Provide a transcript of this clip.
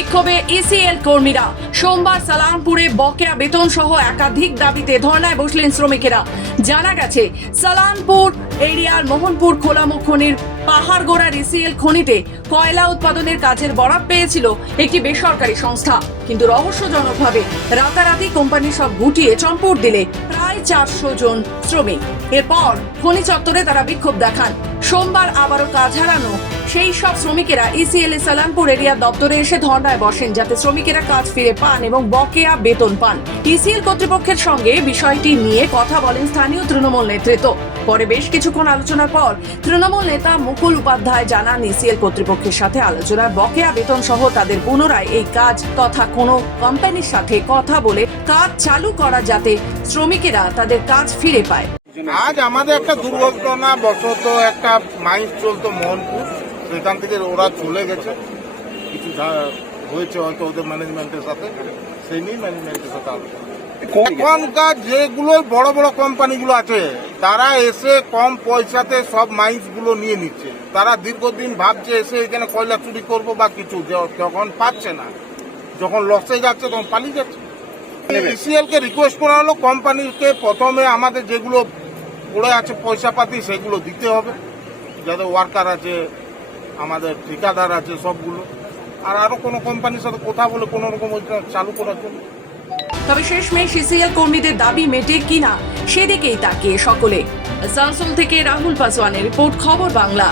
বিক্ষোভে ইসিএল কর্মীরা। সোমবার সালানপুরে বকেয়া বেতন সহ একাধিক দাবিতে ধর্নায় বসলেন শ্রমিকেরা। জানা গেছে, সালানপুর এরিয়ার মোহনপুর খোলামুখ খনির পাহাড়গোড়ার ইসিএল খনিতে কয়লা উৎপাদনের কাজের বরাত পেয়েছিল একটি বেসরকারি সংস্থা। কিন্তু রহস্যজনকভাবে রাতারাতি কোম্পানি সব গুটিয়ে চম্পট দিলে প্রায় 400 জন শ্রমিক। এরপর খনি চত্বরে তারা বিক্ষোভ দেখান। সোমবার আবারও কাজ হারানো সেই সব শ্রমিকেরা ইসিএল সালানপুর এরিয়া দপ্তরে এসে ধর্নায় বসেন, যাতে শ্রমিকেরা কাজ ফিরে পান এবং বকেয়া বেতন পান। ইসিএল কর্তৃপক্ষের সঙ্গে বিষয়টি নিয়ে কথা বলেন স্থানীয় তৃণমূল নেতৃত্ব। পরে বেশ কিছুক্ষণ আলোচনার পর তৃণমূল নেতা মুকুল উপাধ্যায় জানান, ইসিএল কর্তৃপক্ষের সাথে আলোচনায় বকেয়া বেতন সহ তাদের পুনরায় এই কাজ তথা কোনো কোম্পানির সাথে কথা বলে কাজ চালু করা, যাতে শ্রমিকেরা তাদের কাজ ফিরে পায়। আজ আমাদের একটা দুর্ঘটনা বশত একটা মাইন্স চলতো মোহনপুর, সেখান থেকে ওরা চলে গেছে। কিছু হয়েছে হয়তো ওদের ম্যানেজমেন্টের সাথে, সেই নিয়ে ম্যানেজমেন্টের সাথে আলোচনা। এখনকার যেগুলো বড় বড় কোম্পানিগুলো আছে, তারা এসে কম পয়সাতে সব মাইন্স গুলো নিয়ে নিচ্ছে। তারা দীর্ঘদিন ভাবছে এসে এখানে কয়লা চুরি করবো বা কিছু, যখন পাচ্ছে না, যখন লসে যাচ্ছে তখন পালিয়ে যাচ্ছে। ইসিএল কে রিকোয়েস্ট করা হলো কোম্পানিকে প্রথমে আমাদের যেগুলো পড়ে আছে পয়সা পাতি সেগুলো দিতে হবে, যাদের ওয়ার্কার আছে, আমাদের ঠিকাদার আছে সবগুলো, আর আরো কোনো কোম্পানির সাথে কথা বলে কোনো রকম চালু করার জন্য। তবে শেষমেশ ইসিএল কর্মীদের দাবি মেটে কিনা সেদিকেই তাকিয়ে সকলে। আসানসোল থেকে রাহুল পাসওয়ানের রিপোর্ট, খবর বাংলা।